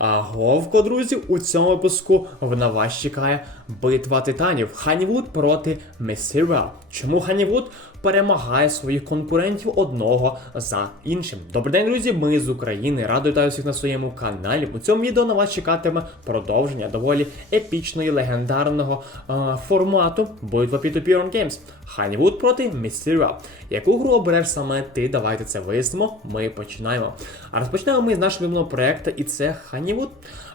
А Говко, друзі, у цьому випуску на вас чекає битва титанів Ханівуд проти Месіра. Чому Ханівуд перемагає своїх конкурентів одного за іншим? Добрий день, друзі! Ми з України. Радо вітаю всіх на своєму каналі. У цьому відео на вас чекатиме продовження доволі епічної легендарного е, формату битва P2P on Games. Ханівуд проти Месіра. Яку гру обереш саме ти? Давайте це вияснимо. Ми починаємо. А розпочнемо ми з нашого любимого проекту, і це Ханівуд.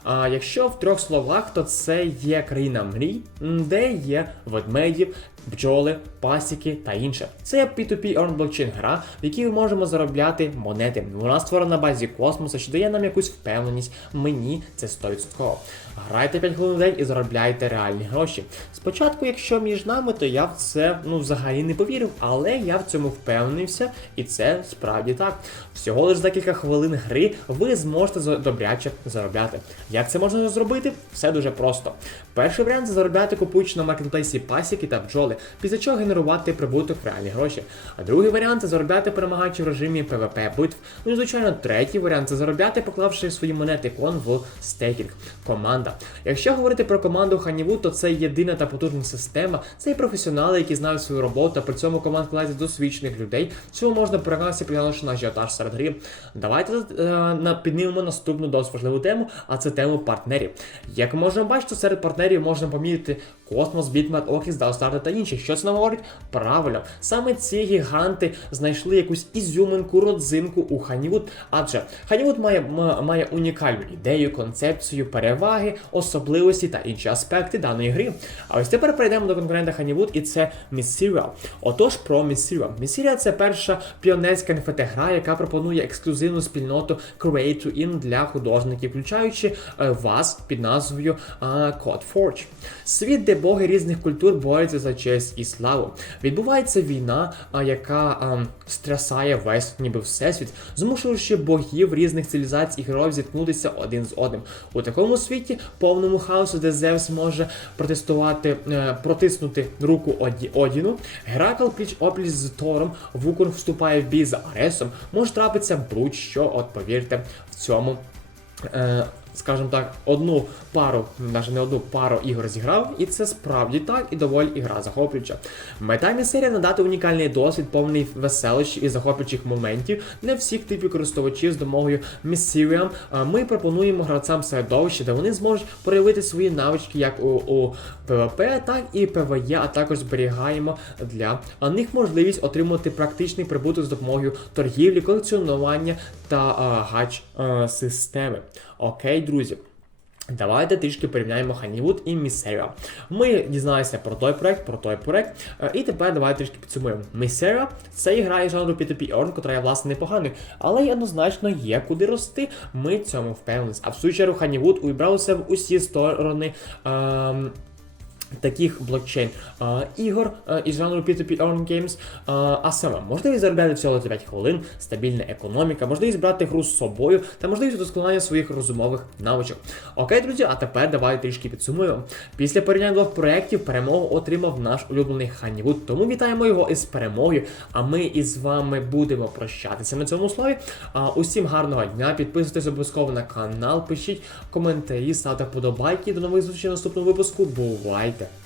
А якщо в трьох словах, то це є країна мрій, де є ведмедів, бджоли, пасіки та інше. Це P2P Earn Blockchain гра, в якій ми можемо заробляти монети. Вона створена на базі космосу, що дає нам якусь впевненість. Мені це 100%. Грайте 5 хвилин в день і заробляйте реальні гроші. Спочатку, якщо між нами, то я в це ну взагалі не повірив, але я в цьому впевнився, і це справді так. Всього лише декілька хвилин гри ви зможете добряче заробляти. Як це можна зробити? Все дуже просто. Перший варіант заробляти купуючи на маркетплейсі пасіки та бджоли, після чого генерувати прибуток в реальні гроші. А другий варіант це заробляти перемагаючи в режимі PvP битв. Ну і звичайно, третій варіант це заробляти, поклавши свої монети кон в стейкінг. Команда. Якщо говорити про команду Ханіву, то це єдина та потужна система. Це і професіонали, які знають свою роботу, при цьому команд складається досвідчених людей. Цього можна переконатися, приглянувши на ажіотаж серед гри. Давайте е, піднімемо наступну досить важливу тему, а це тему партнерів. Як можемо бачити, серед партнерів можна помітити Космос, Бітмет, Окіс, Даустарта та інші. Що це нам говорить? Правильно, саме ці гіганти знайшли якусь ізюминку, родзинку у Ханівуд. Адже Ханівуд має, має унікальну ідею, концепцію, переваги, особливості та інші аспекти даної гри. А ось тепер перейдемо до конкурента Ханівуд, і це Міссіріал. Отож, про Міссіріал. Міссіріал це перша піонерська NFT-гра, яка пропонує ексклюзивну спільноту Create to In для художників, включаючи е, вас під назвою Code Forge. Світ, де боги різних культур борються за честь і славу. Відбувається війна, яка ем, стрясає весь ніби всесвіт, змушуючи богів різних цивілізацій і героїв зіткнутися один з одним. У такому світі, повному хаосу, де Зевс може протестувати, е, протиснути руку Оді, Одіну, Геракл пліч опліч з Тором, Вукон вступає в бій за Аресом, може трапитися будь-що, от повірте, в цьому. Е, Скажімо так, одну пару, навіть не одну пару ігор зіграв, і це справді так, і доволі ігра захоплююча. Мета місерія надати унікальний досвід, повний веселощів і захоплюючих моментів для всіх типів користувачів з допомогою Mysterium. Ми пропонуємо гравцям середовище, де вони зможуть проявити свої навички як у, у PvP, так і PvE, а також зберігаємо для них можливість отримати практичний прибуток з допомогою торгівлі, колекціонування та гач системи. Окей, друзі. Давайте трішки порівняємо Ханівуд і Місеріа. Ми дізналися про той проект, про той проект. е, І тепер давайте трішки підсумуємо. Місеріа це ігра із жанру P2P Earn, котра є власне непоганою, але й однозначно є куди рости. Ми цьому впевнились. А в свою чергу Ханівуд увібрався в усі сторони. Ем, Таких блокчейн ігор із жанру P2P Earn Games, а саме можливість заробляти всього за 5 хвилин, стабільна економіка, можливість брати гру з собою та можливість удосконалення своїх розумових навичок. Окей, друзі, а тепер давайте трішки підсумуємо. Після порівняння двох проєктів перемогу отримав наш улюблений Ханівуд, тому вітаємо його із перемогою. А ми із вами будемо прощатися на цьому слові. А, усім гарного дня, підписуйтесь обов'язково на канал, пишіть коментарі, ставте подобайки. До нових зустрічей в наступному випуску. Бувайте! like that.